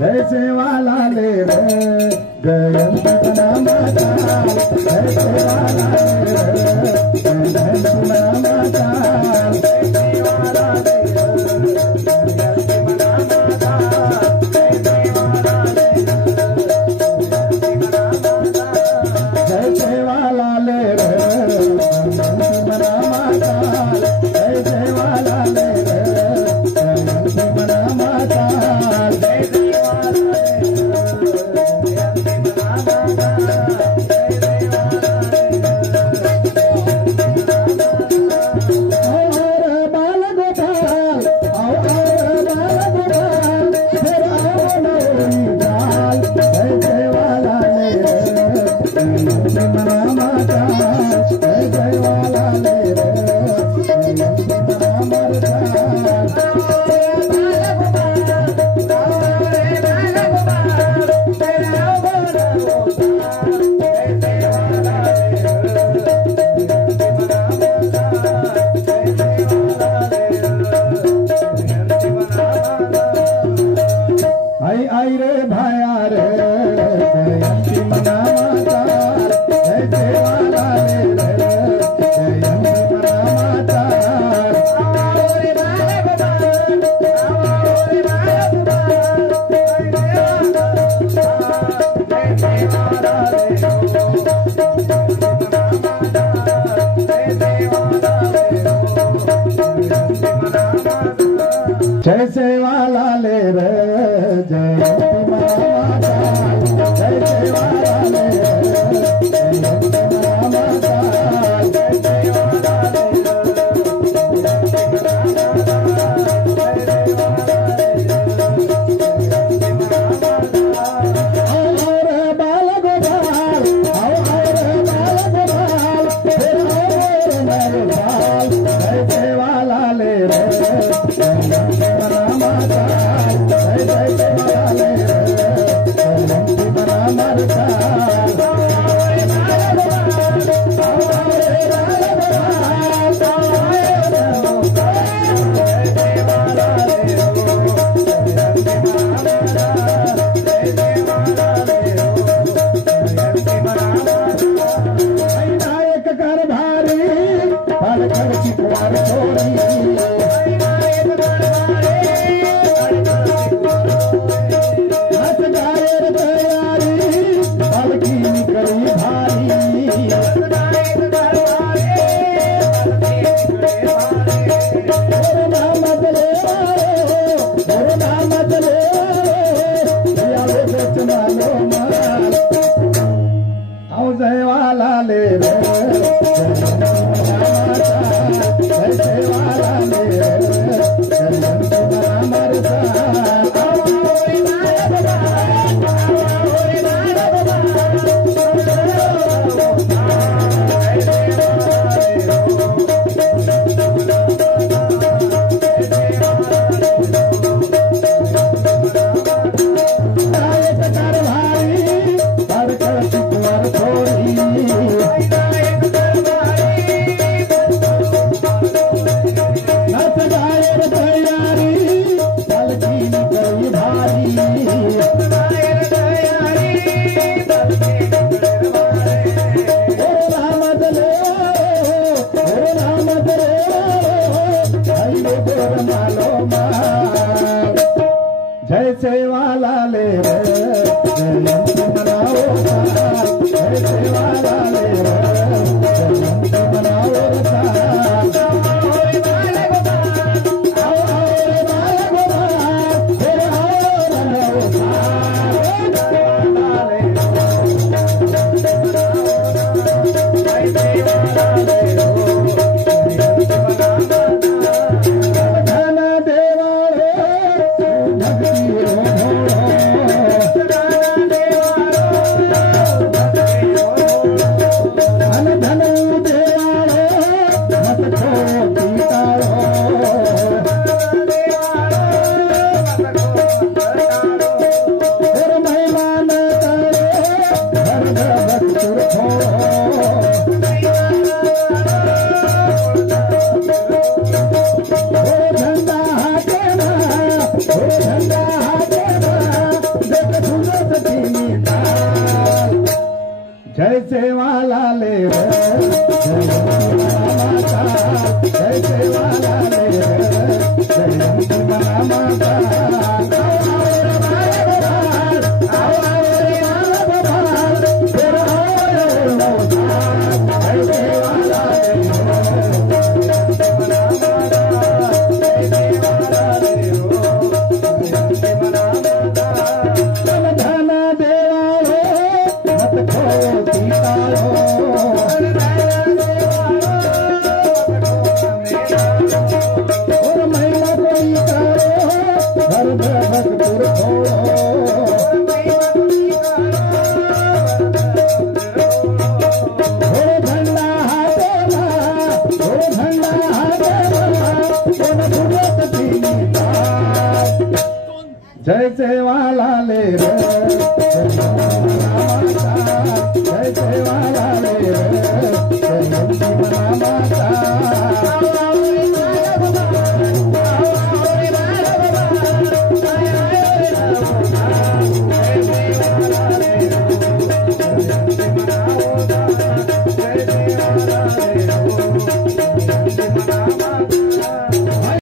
जैसे वाला ले रे जयंती बना माता जैसे वाला ले रे जयंती बना माता जैसे वाला ले रे जयंती बना माता जैसे वाला ले रे जयंती बना माता जैसे वाला ले रे जयंती बना माता जैसे वाला ले रे जयंती बना माता जैसे आई रे भाया रे जयंती मना माता जैसे वाला ले रे जयंती मना माता जैसे वाला ले रे जयंती मना माता जैसे वाला ले रे जयंती मना माता जैसे वाला ले रे जयंती मना माता जैसे वाला ले रे जयंती मना माता और बाल गोपाल फिर मेरे बाल जैसे वाला ले रे जयंती मना माता जैसे वाला ले रे जयंती मना माता नायक कर भारी फल कर चितवार छोड़ी जय वाला ले रे जैसे वाला ले रे जयंती बना माता जैसे वाला ले रे जयंती मनाओ जैसे वाला ले रे जयंती मनाओ धन देवा ओ झंडा देवा कोण फुगत तिनी पाय जय सेवाला ले रे जय सेवाला